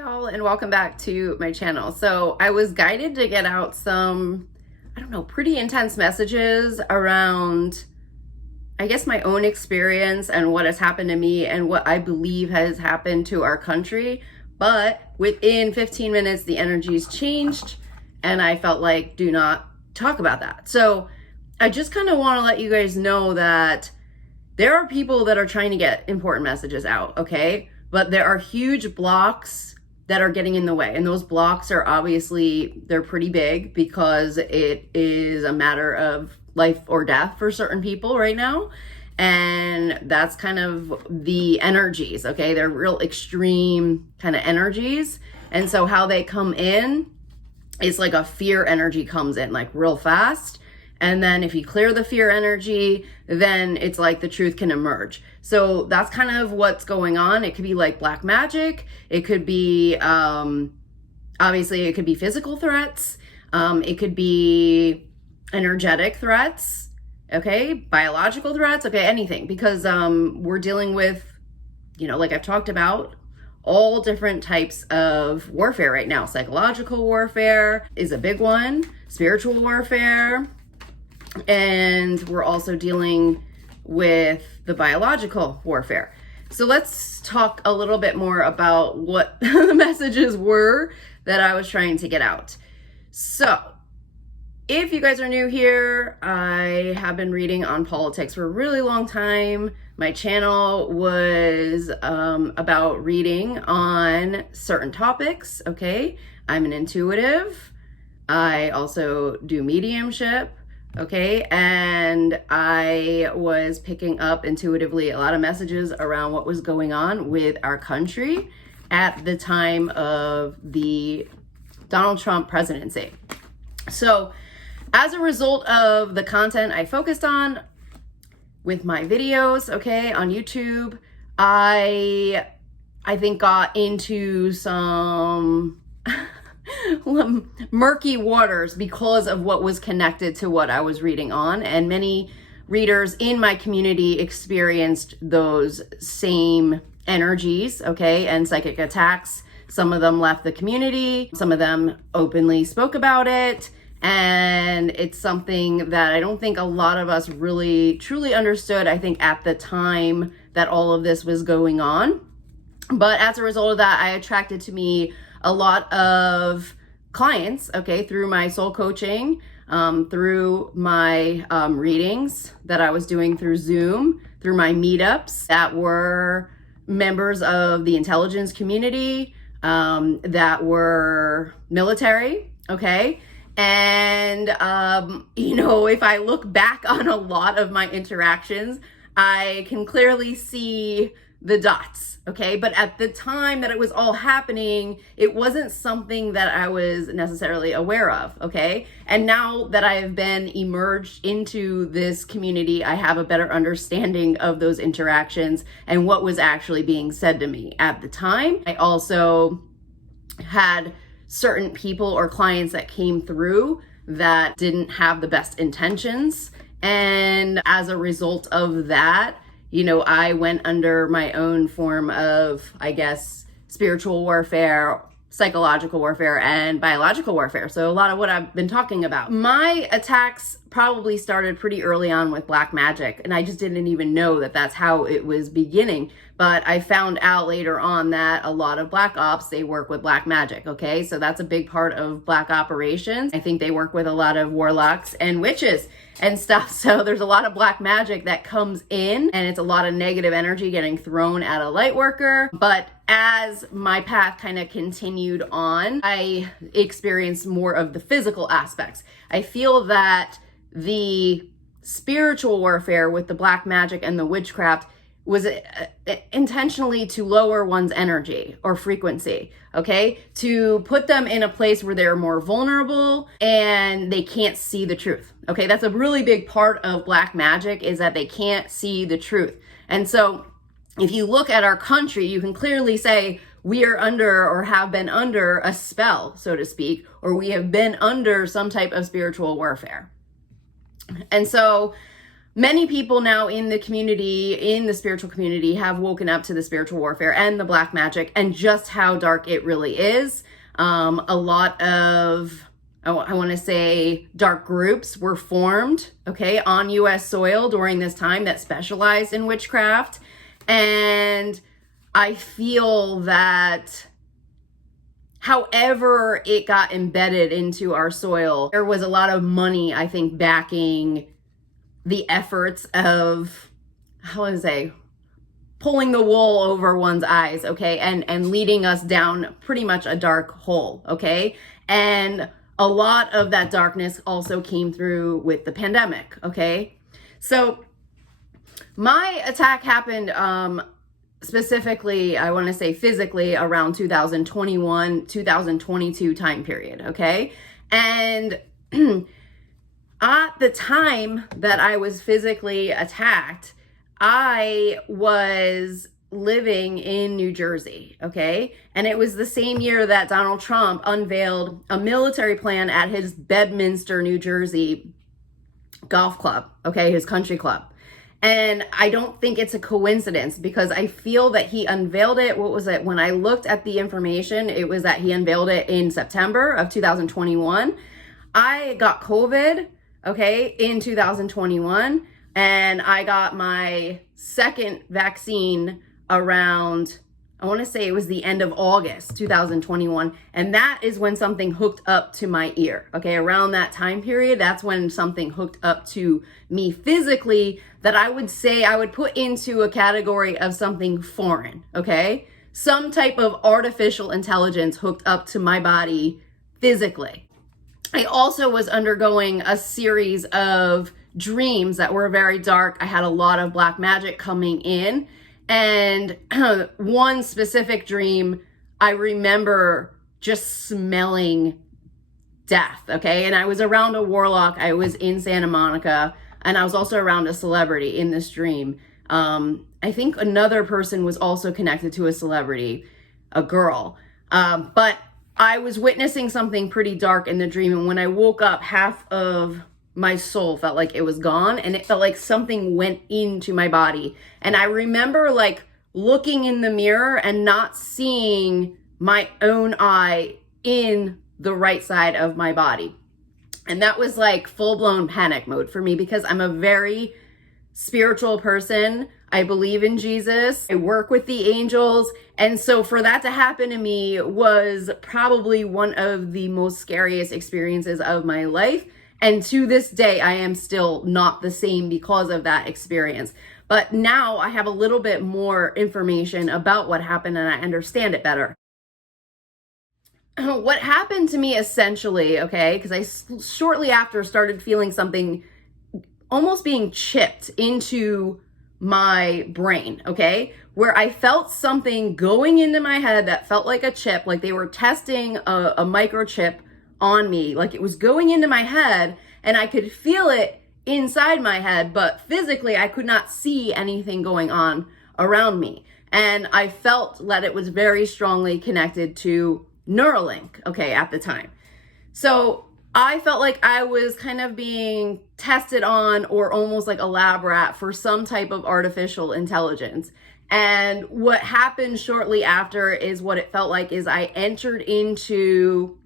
y'all, and welcome back to my channel. So I was guided to get out some, pretty intense messages around, I guess, my own experience and what has happened to me and what I believe has happened to our country. But within 15 minutes, the energies changed and I felt like, do not talk about that. So I just kind of want to let you guys know that there are people that are trying to get important messages out, okay? But there are huge blocks that are getting in the way. And those blocks are obviously, they're pretty big because it is a matter of life or death for certain people right now. And that's kind of the energies, okay? They're real extreme kind of energies. And so how they come in is like a fear energy comes in like real fast. And then if you clear the fear energy, then it's like the truth can emerge. So that's kind of what's going on. It could be like black magic. It could be, obviously it could be physical threats. It could be energetic threats, okay? Biological threats, okay, anything. Because we're dealing with, like I've talked about, all different types of warfare right now. Psychological warfare is a big one, spiritual warfare, and we're also dealing with the biological warfare. So let's talk a little bit more about what the messages were that I was trying to get out. So if you guys are new here, I have been reading on politics for a really long time. My channel was about reading on certain topics, okay? I'm an intuitive. I also do mediumship. Okay, and I was picking up intuitively a lot of messages around what was going on with our country at the time of the Donald Trump presidency. So as a result of the content I focused on with my videos, okay, on YouTube, I think got into some murky waters because of what was connected to what I was reading on, and many readers in my community experienced those same energies, okay, and psychic attacks. Some of them left the community, some of them openly spoke about it, and it's something that I don't think a lot of us really truly understood, I think, at the time that all of this was going on. But as a result of that, I attracted to me a lot of clients, okay, through my soul coaching, through my readings that I was doing through Zoom, through my meetups that were members of the intelligence community, that were military, okay? And, if I look back on a lot of my interactions, I can clearly see the dots, okay? But at the time that it was all happening, it wasn't something that I was necessarily aware of, okay? And now that I have been emerged into this community, I have a better understanding of those interactions and what was actually being said to me at the time. I also had certain people or clients that came through that didn't have the best intentions. And as a result of that, I went under my own form of, I guess, spiritual warfare, psychological warfare, and biological warfare. So a lot of what I've been talking about. My attacks probably started pretty early on with black magic, and I just didn't even know that that's how it was beginning. But I found out later on that a lot of black ops, they work with black magic, okay? So that's a big part of black operations. I think they work with a lot of warlocks and witches and stuff. So there's a lot of black magic that comes in, and it's a lot of negative energy getting thrown at a light worker. But as my path kind of continued on, I experienced more of the physical aspects. I feel that the spiritual warfare with the black magic and the witchcraft was intentionally to lower one's energy or frequency, okay? To put them in a place where they're more vulnerable and they can't see the truth, okay? That's a really big part of black magic, is that they can't see the truth. And so if you look at our country, you can clearly say we are under or have been under a spell, so to speak, or we have been under some type of spiritual warfare. And so many people now in the community, in the spiritual community, have woken up to the spiritual warfare and the black magic and just how dark it really is. A lot of, I want to say, dark groups were formed, okay, on US soil during this time that specialized in witchcraft. And I feel that however it got embedded into our soil, there was a lot of money, I think, backing the efforts of, how would I say, pulling the wool over one's eyes, okay, and leading us down pretty much a dark hole, okay? And a lot of that darkness also came through with the pandemic, okay? So my attack happened specifically, I want to say physically, around 2021, 2022 time period, okay? And at the time that I was physically attacked, I was living in New Jersey, okay? And it was the same year that Donald Trump unveiled a military plan at his Bedminster, New Jersey golf club, okay, his country club. And I don't think it's a coincidence because I feel that he unveiled it, what was it? When I looked at the information, it was that he unveiled it in September of 2021. I got COVID, okay, in 2021. And I got my second vaccine around, I want to say it was the end of August 2021. And that is when something hooked up to my ear. Okay, around that time period, that's when something hooked up to me physically that I would say I would put into a category of something foreign. Okay, some type of artificial intelligence hooked up to my body physically. I also was undergoing a series of dreams that were very dark. I had a lot of black magic coming in. And one specific dream, I remember just smelling death, okay? And I was around a warlock. I was in Santa Monica, and I was also around a celebrity in this dream. I think another person was also connected to a celebrity, a girl. But I was witnessing something pretty dark in the dream. And when I woke up, half of my soul felt like it was gone, and it felt like something went into my body. And I remember like looking in the mirror and not seeing my own eye in the right side of my body. And that was like full-blown panic mode for me because I'm a very spiritual person. I believe in Jesus. I work with the angels. And so for that to happen to me was probably one of the most scariest experiences of my life. And to this day, I am still not the same because of that experience. But now I have a little bit more information about what happened and I understand it better. What happened to me essentially, okay, because I shortly after started feeling something almost being chipped into my brain, okay, where I felt something going into my head that felt like a chip, like they were testing a microchip on me, like it was going into my head and I could feel it inside my head, but physically I could not see anything going on around me. And I felt that it was very strongly connected to Neuralink, okay, at the time. So I felt like I was kind of being tested on or almost like a lab rat for some type of artificial intelligence. And what happened shortly after is what it felt like is I entered into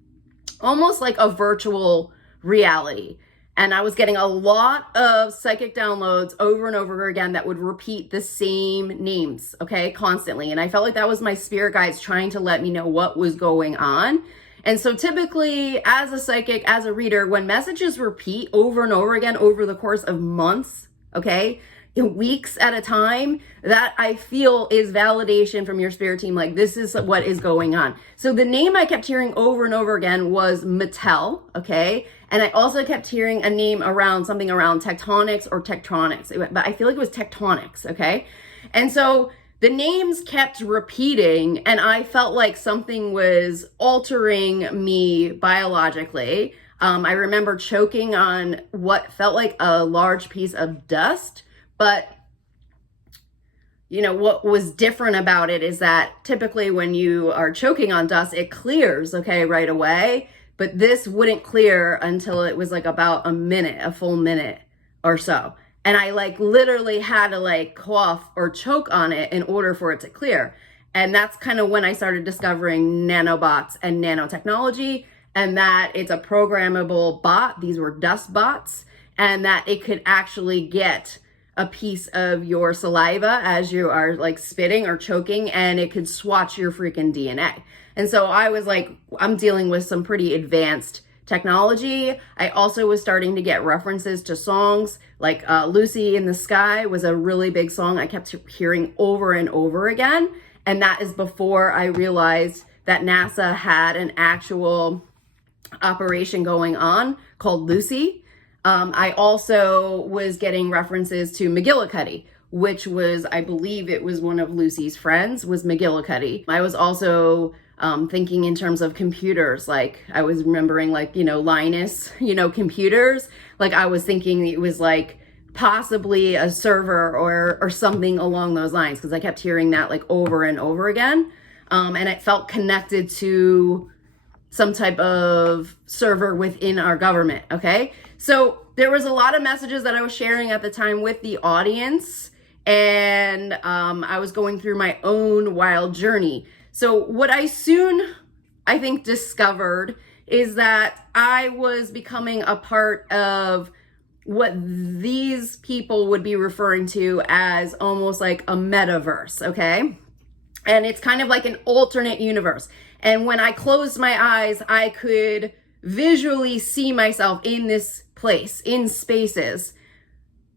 almost like a virtual reality. And I was getting a lot of psychic downloads over and over again that would repeat the same names, okay, constantly. And I felt like that was my spirit guides trying to let me know what was going on. And so typically as a psychic, as a reader, when messages repeat over and over again over the course of months, okay, weeks at a time, that I feel is validation from your spirit team, like this is what is going on. So the name I kept hearing over and over again was Mattel, okay? And I also kept hearing a name around something around tectonics or tectronics, but I feel like it was tectonics, okay? And so the names kept repeating and I felt like something was altering me biologically. I remember choking on what felt like a large piece of dust. But, you know, what was different about it is that typically when you are choking on dust, it clears, okay, right away. But this wouldn't clear until it was like about a minute, a full minute or so. And I like literally had to like cough or choke on it in order for it to clear. And that's kind of when I started discovering nanobots and nanotechnology, and that it's a programmable bot. These were dust bots, and that it could actually get a piece of your saliva as you are like spitting or choking, and it could swatch your freaking DNA. And so I was like, I'm dealing with some pretty advanced technology. I also was starting to get references to songs like Lucy in the Sky was a really big song I kept hearing over and over again. And that is before I realized that NASA had an actual operation going on called Lucy. I also was getting references to McGillicuddy, which was, I believe it was one of Lucy's friends, was McGillicuddy. I was also thinking in terms of computers, like I was remembering like, Linus, computers. Like I was thinking it was like possibly a server or something along those lines, because I kept hearing that like over and over again. And it felt connected to some type of server within our government, okay? So there was a lot of messages that I was sharing at the time with the audience, and I was going through my own wild journey. So what I soon, I think, discovered is that I was becoming a part of what these people would be referring to as almost like a metaverse, okay? And it's kind of like an alternate universe. And when I closed my eyes, I could visually see myself in this place, in spaces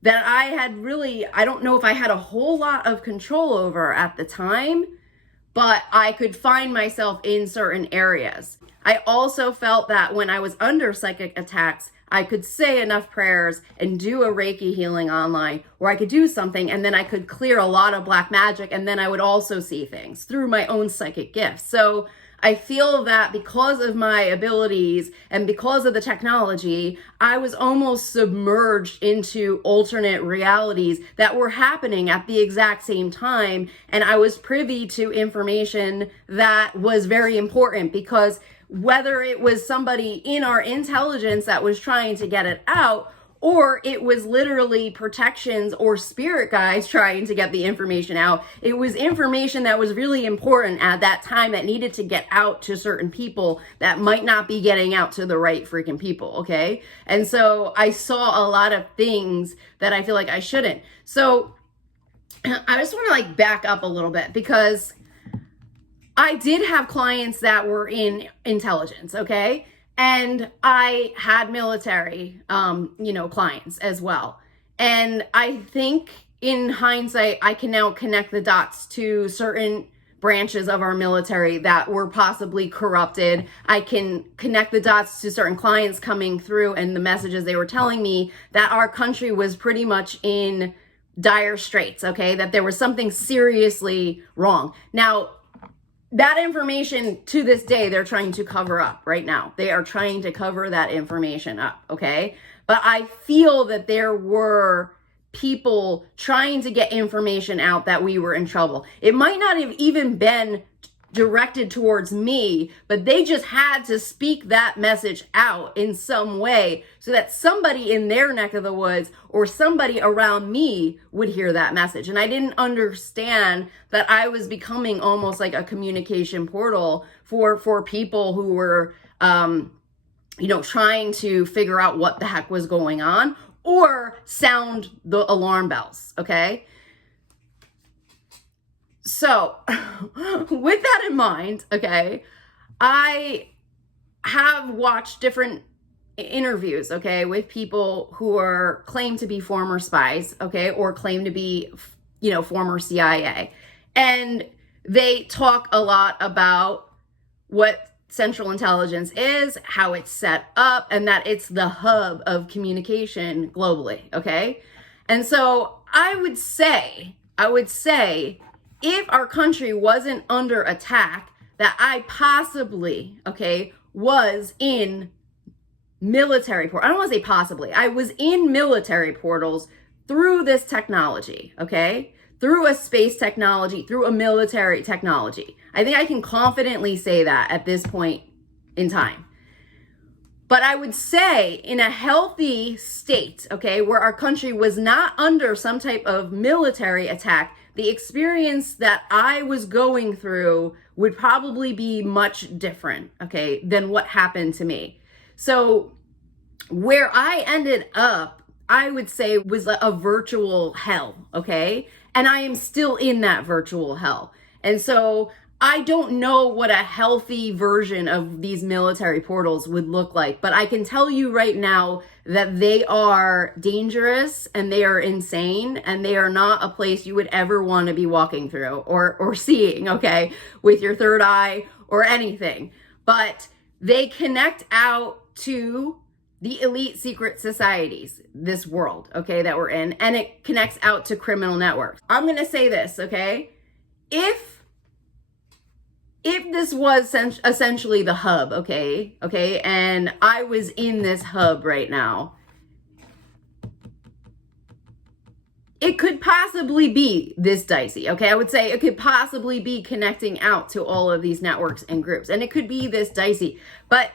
that I had really, I don't know if I had a whole lot of control over at the time, but I could find myself in certain areas. I also felt that when I was under psychic attacks, I could say enough prayers and do a Reiki healing online, or I could do something and then I could clear a lot of black magic, and then I would also see things through my own psychic gifts. So I feel that because of my abilities and because of the technology, I was almost submerged into alternate realities that were happening at the exact same time. And I was privy to information that was very important, because whether it was somebody in our intelligence that was trying to get it out, or it was literally protections or spirit guides trying to get the information out, it was information that was really important at that time that needed to get out to certain people that might not be getting out to the right freaking people, okay? And so I saw a lot of things that I feel like I shouldn't. So I just want to like back up a little bit, because I did have clients that were in intelligence, okay? And I had military, clients as well. And I think in hindsight, I can now connect the dots to certain branches of our military that were possibly corrupted. I can connect the dots to certain clients coming through and the messages they were telling me that our country was pretty much in dire straits, okay? That there was something seriously wrong. Now, that information to this day, they're trying to cover up right now. They are trying to cover that information up, okay? But I feel that there were people trying to get information out that we were in trouble. It might not have even been directed towards me, but they just had to speak that message out in some way so that somebody in their neck of the woods or somebody around me would hear that message. And I didn't understand that I was becoming almost like a communication portal for people who were, trying to figure out what the heck was going on or sound the alarm bells, okay? So with that in mind, okay, I have watched different interviews, okay, with people who are claimed to be former spies, okay, or claim to be, former CIA. And they talk a lot about what Central Intelligence is, how it's set up, and that it's the hub of communication globally, okay? And so I would say, if our country wasn't under attack, that I possibly, was in military portals. I don't want to say possibly. I was in military portals through this technology, okay? Through a space technology, through a military technology. I think I can confidently say that at this point in time. But I would say in a healthy state, okay, where our country was not under some type of military attack, the experience that I was going through would probably be much different, okay, than what happened to me. So where I ended up, I would say was a virtual hell, okay? And I am still in that virtual hell. And so I don't know what a healthy version of these military portals would look like, but I can tell you right now that they are dangerous and they are insane and they are not a place you would ever want to be walking through or seeing, okay, with your third eye or anything. But they connect out to the elite secret societies, this world, okay, that we're in, and it connects out to criminal networks. I'm going to say this, okay? If this was essentially the hub, okay, and I was in this hub right now, it could possibly be this dicey, okay? I would say it could possibly be connecting out to all of these networks and groups, and it could be this dicey, but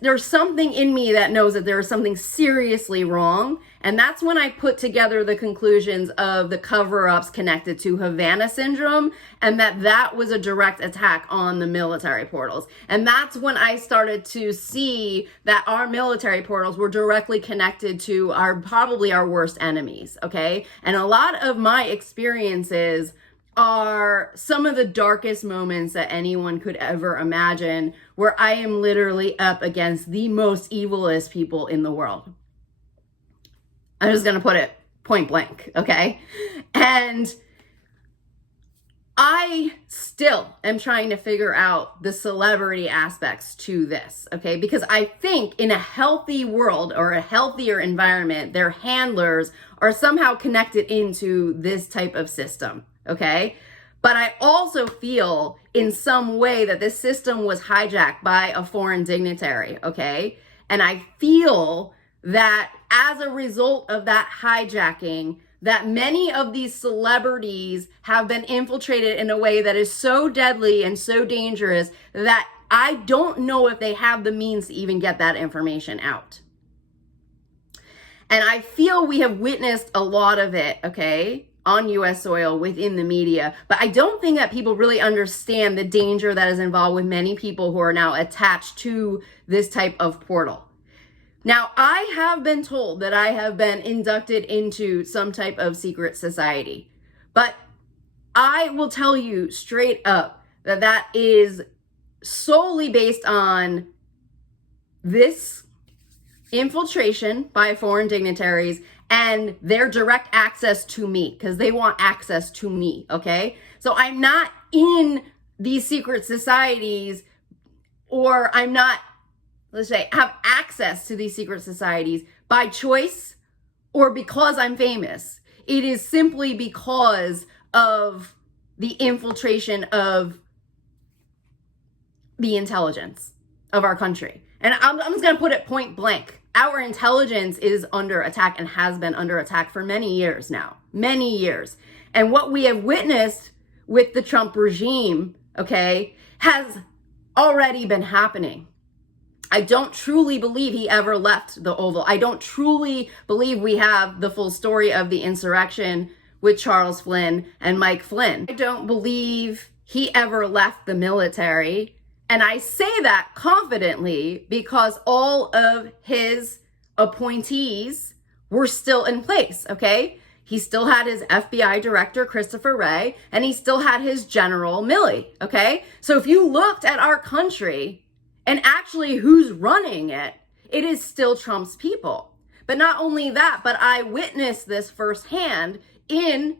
there's something in me that knows that there is something seriously wrong. And that's when I put together the conclusions of the cover-ups connected to Havana Syndrome and that was a direct attack on the military portals. And that's when I started to see that our military portals were directly connected to probably our worst enemies, okay? And a lot of my experiences are some of the darkest moments that anyone could ever imagine, where I am literally up against the most evilest people in the world. I'm just going to put it point blank, okay? And I still am trying to figure out the celebrity aspects to this, okay? Because I think in a healthy world or a healthier environment, their handlers are somehow connected into this type of system. Okay. But I also feel in some way that this system was hijacked by a foreign dignitary. Okay. And I feel that as a result of that hijacking, that many of these celebrities have been infiltrated in a way that is so deadly and so dangerous that I don't know if they have the means to even get that information out. And I feel we have witnessed a lot of it, okay, on US soil within the media, but I don't think that people really understand the danger that is involved with many people who are now attached to this type of portal. Now, I have been told that I have been inducted into some type of secret society, but I will tell you straight up that that is solely based on this infiltration by foreign dignitaries and their direct access to me, because they want access to me, okay? So I'm not in these secret societies, or I'm not, let's say, have access to these secret societies by choice or because I'm famous. It is simply because of the infiltration of the intelligence of our country. And I'm just gonna put it point blank. Our intelligence is under attack and has been under attack for many years now, many years. And what we have witnessed with the Trump regime, okay, has already been happening. I don't truly believe he ever left the Oval. I don't truly believe we have the full story of the insurrection with Charles Flynn and Mike Flynn. I don't believe he ever left the military. And I say that confidently because all of his appointees were still in place, okay? He still had his FBI director, Christopher Wray, and he still had his General Milley, okay? So if you looked at our country and actually who's running it, it is still Trump's people. But not only that, but I witnessed this firsthand in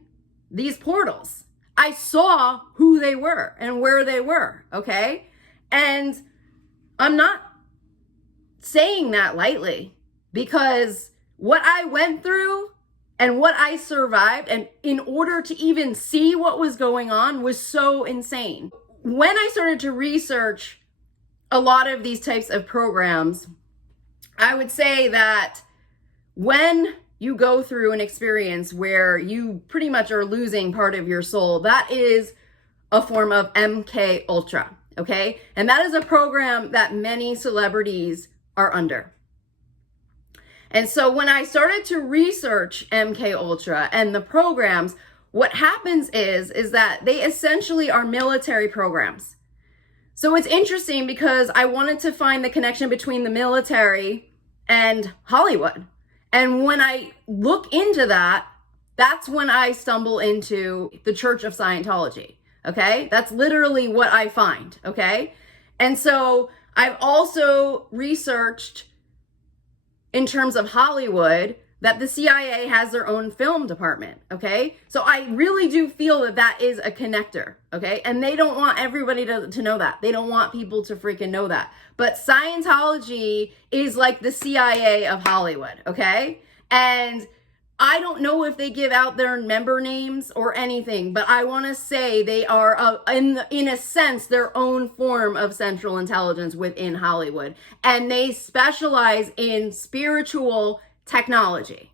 these portals. I saw who they were and where they were, okay? And I'm not saying that lightly, because what I went through and what I survived, and in order to even see what was going on, was so insane. When I started to research a lot of these types of programs, I would say that when you go through an experience where you pretty much are losing part of your soul, that is a form of MK Ultra. Okay. And that is a program that many celebrities are under. And so when I started to research MK Ultra and the programs, what happens is that they essentially are military programs. So it's interesting because I wanted to find the connection between the military and Hollywood. And when I look into that, that's when I stumble into the Church of Scientology. Okay? That's literally what I find. Okay? And so I've also researched in terms of Hollywood that the CIA has their own film department, okay? So I really do feel that that is a connector, okay? And they don't want everybody to know that. They don't want people to freaking know that. But Scientology is like the CIA of Hollywood, okay? And I don't know if they give out their member names or anything, but I want to say they are, in a sense, their own form of central intelligence within Hollywood. And they specialize in spiritual technology.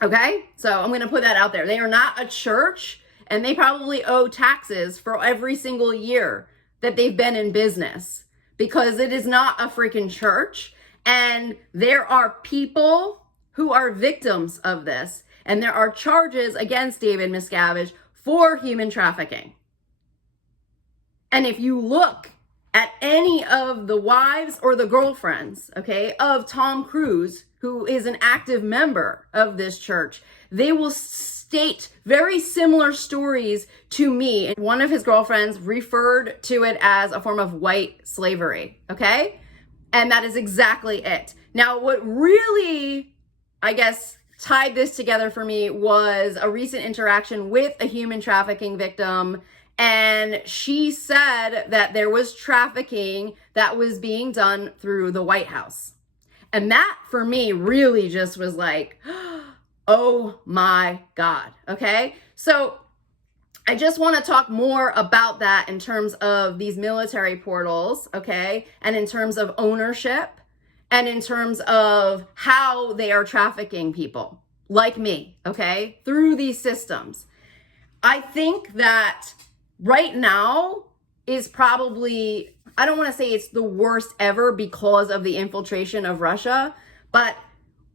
Okay? So I'm going to put that out there. They are not a church, and they probably owe taxes for every single year that they've been in business, because it is not a freaking church. And there are people who are victims of this, and there are charges against David Miscavige for human trafficking. And if you look at any of the wives or the girlfriends, okay, of Tom Cruise, who is an active member of this church, they will state very similar stories to me. And one of his girlfriends referred to it as a form of white slavery, okay? And that is exactly it. Now, what really, I guess, tied this together for me was a recent interaction with a human trafficking victim. And she said that there was trafficking that was being done through the White House. And that, for me, really just was like, oh my God, okay? So I just want to talk more about that in terms of these military portals, okay? And in terms of ownership, and in terms of how they are trafficking people like me, okay, through these systems. I think that right now is probably, I don't want to say it's the worst ever because of the infiltration of Russia, but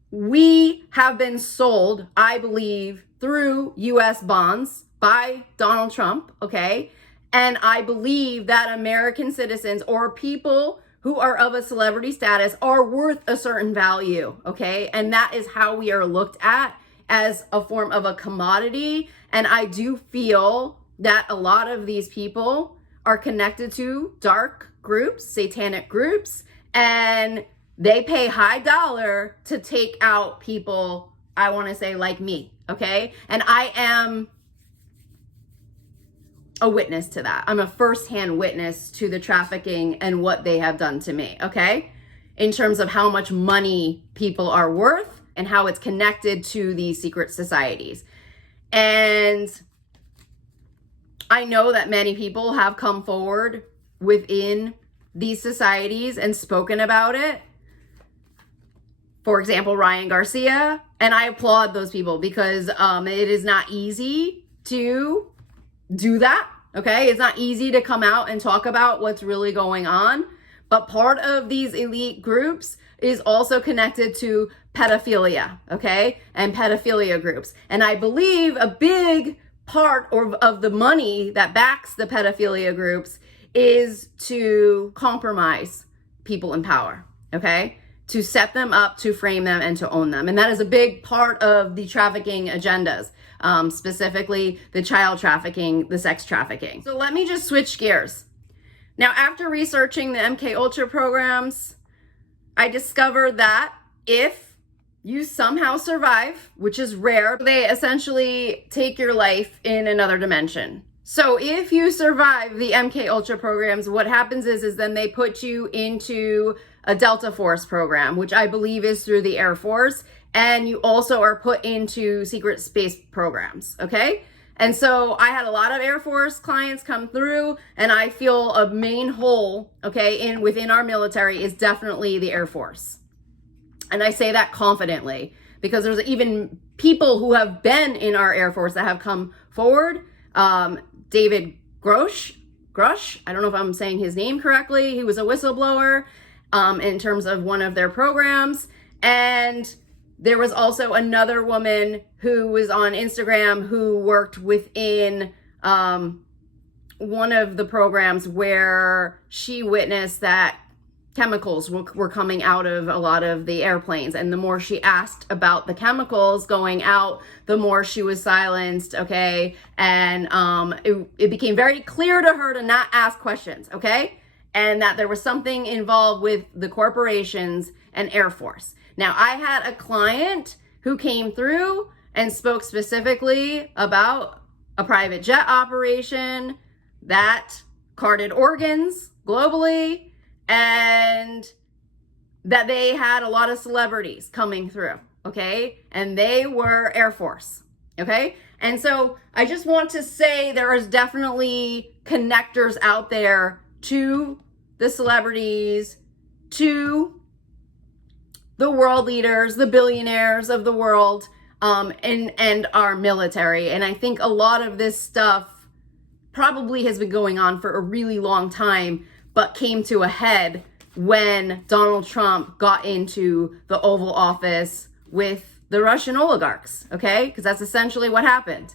we have been sold, I believe, through US bonds by Donald Trump, okay? And I believe that American citizens or people who are of a celebrity status are worth a certain value, okay? And that is how we are looked at, as a form of a commodity. And I do feel that a lot of these people are connected to dark groups, satanic groups, and they pay high dollar to take out people, I want to say, like me, okay? And I am a witness to that. I'm a firsthand witness to the trafficking and what they have done to me, okay? In terms of how much money people are worth and how it's connected to these secret societies. And I know that many people have come forward within these societies and spoken about it. For example, Ryan Garcia. And I applaud those people because it is not easy to do that, okay? It's not easy to come out and talk about what's really going on. But part of these elite groups is also connected to pedophilia, okay? And pedophilia groups. And I believe a big part of the money that backs the pedophilia groups is to compromise people in power, okay? To set them up, to frame them, and to own them. And that is a big part of the trafficking agendas, specifically the child trafficking, the sex trafficking. So let me just switch gears. Now, after researching the MK Ultra programs, I discovered that if you somehow survive, which is rare, they essentially take your life in another dimension. So if you survive the MK Ultra programs, what happens is then they put you into a Delta Force program, which I believe is through the Air Force. And you also are put into secret space programs, okay? And so I had a lot of Air Force clients come through, and I feel a main hole, okay, within our military is definitely the Air Force. And I say that confidently because there's even people who have been in our Air Force that have come forward. David Grush, I don't know if I'm saying his name correctly. He was a whistleblower. in terms of one of their programs. And there was also another woman who was on Instagram who worked within one of the programs where she witnessed that chemicals were coming out of a lot of the airplanes. And the more she asked about the chemicals going out, the more she was silenced, okay? And it became very clear to her to not ask questions, okay? And that there was something involved with the corporations and Air Force. Now, I had a client who came through and spoke specifically about a private jet operation that carted organs globally, and that they had a lot of celebrities coming through, okay? And they were Air Force, okay? And so I just want to say there is definitely connectors out there to the celebrities, to the world leaders, the billionaires of the world, and our military. And I think a lot of this stuff probably has been going on for a really long time, but came to a head when Donald Trump got into the Oval Office with the Russian oligarchs, okay? Because that's essentially what happened.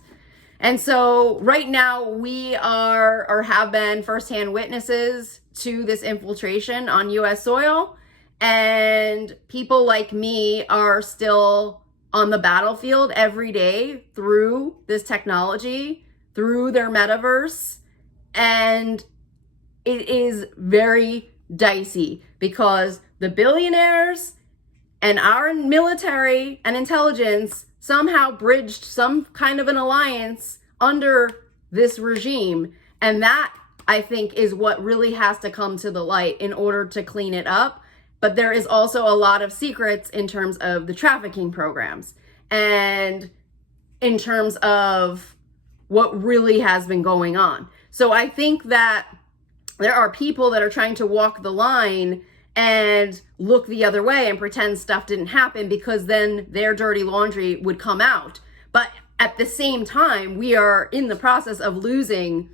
And so right now we are or have been firsthand witnesses to this infiltration on US soil. And people like me are still on the battlefield every day through this technology, through their metaverse. And it is very dicey because the billionaires and our military and intelligence somehow bridged some kind of an alliance under this regime. And that, I think, is what really has to come to the light in order to clean it up. But there is also a lot of secrets in terms of the trafficking programs and in terms of what really has been going on. So I think that there are people that are trying to walk the line and look the other way and pretend stuff didn't happen because then their dirty laundry would come out. But at the same time, we are in the process of losing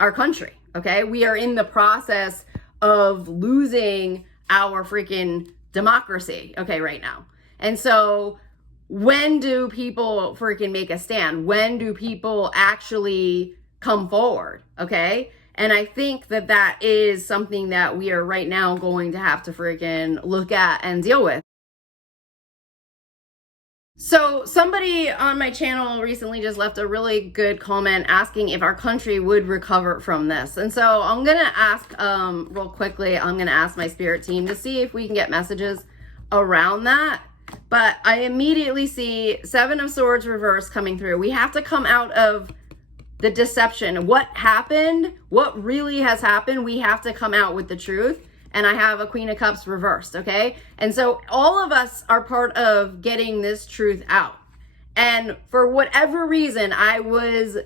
our country, okay? We are in the process of losing our freaking democracy, okay, right now. And so when do people freaking make a stand? When do people actually come forward, okay? And I think that that is something that we are right now going to have to freaking look at and deal with. So somebody on my channel recently just left a really good comment asking if our country would recover from this. And so I'm going to ask real quickly, I'm going to ask my spirit team to see if we can get messages around that. But I immediately see Seven of Swords reverse coming through. We have to come out of the deception. What happened, what really has happened, we have to come out with the truth. And I have a Queen of Cups reversed, okay? And so all of us are part of getting this truth out. And for whatever reason, I was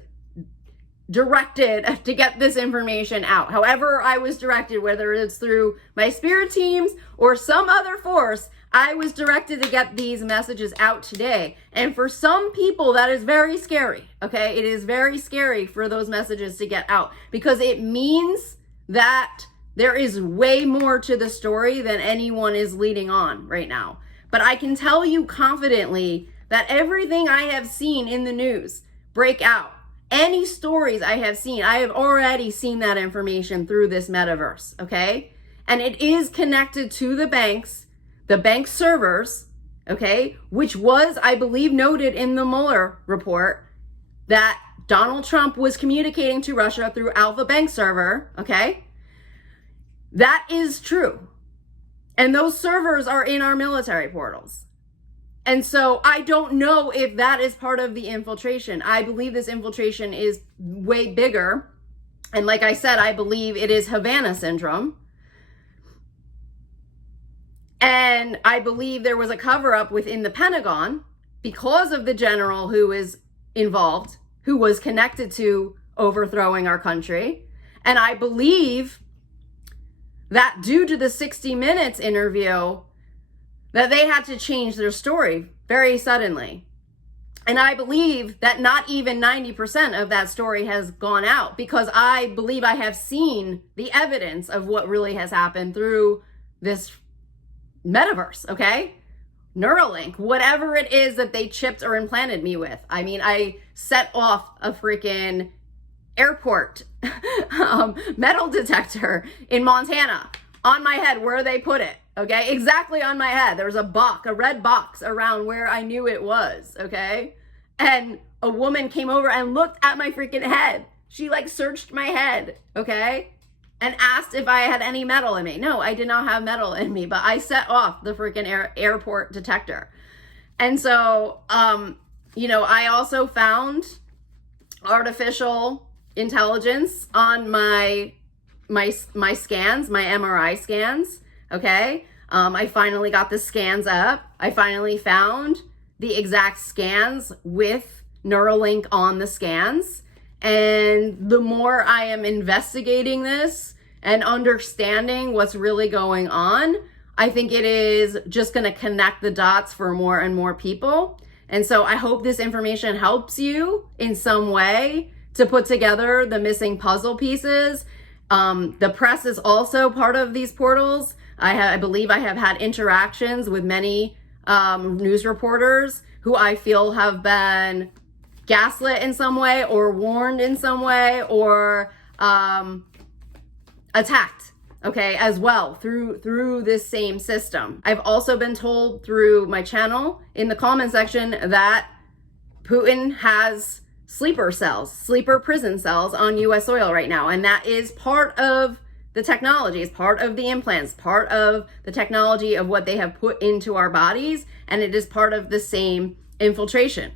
directed to get this information out. However I was directed, whether it's through my spirit teams or some other force, I was directed to get these messages out today. And for some people, that is very scary, okay? It is very scary for those messages to get out because it means that there is way more to the story than anyone is leading on right now. But I can tell you confidently that everything I have seen in the news break out, any stories I have seen, I have already seen that information through this metaverse, okay? And it is connected to the banks, the bank servers, okay? Which was, I believe, noted in the Mueller report that Donald Trump was communicating to Russia through Alpha Bank server, okay? That is true. And those servers are in our military portals. And so I don't know if that is part of the infiltration. I believe this infiltration is way bigger. And like I said, I believe it is Havana Syndrome. And I believe there was a cover-up within the Pentagon because of the general who is involved, who was connected to overthrowing our country. And I believe that due to the 60 Minutes interview, that they had to change their story very suddenly. And I believe that not even 90% of that story has gone out because I believe I have seen the evidence of what really has happened through this metaverse, okay? Neuralink, whatever it is that they chipped or implanted me with. I mean, I set off a freaking airport metal detector in Montana on my head where they put it, okay? Exactly on my head. There was a red box around where I knew it was, okay? And a woman came over and looked at my freaking head. She like searched my head, okay? And asked if I had any metal in me. No, I did not have metal in me, but I set off the freaking airport detector. And so, you know, I also found artificial intelligence on my scans, my MRI scans, okay? I finally got the scans up. I finally found the exact scans with Neuralink on the scans. And the more I am investigating this and understanding what's really going on, I think it is just going to connect the dots for more and more people. And so I hope this information helps you in some way to put together the missing puzzle pieces. The press is also part of these portals. I believe I have had interactions with many news reporters who I feel have been gaslit in some way or warned in some way or attacked, okay, as well through this same system. I've also been told through my channel in the comment section that Putin has sleeper prison cells on US soil right now. And that is part of the technology, is part of the implants, part of the technology of what they have put into our bodies. And it is part of the same infiltration.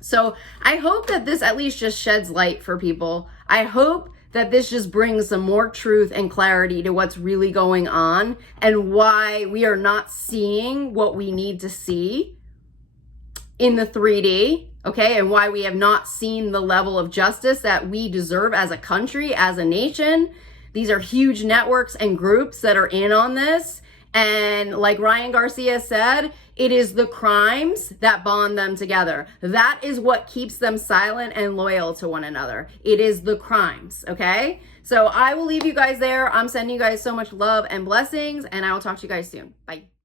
So I hope that this at least just sheds light for people. I hope that this just brings some more truth and clarity to what's really going on and why we are not seeing what we need to see in the 3D, okay? And why we have not seen the level of justice that we deserve as a country, as a nation. These are huge networks and groups that are in on this. And like Ryan Garcia said, it is the crimes that bond them together. That is what keeps them silent and loyal to one another. It is the crimes, okay? So I will leave you guys there. I'm sending you guys so much love and blessings, and I will talk to you guys soon. Bye.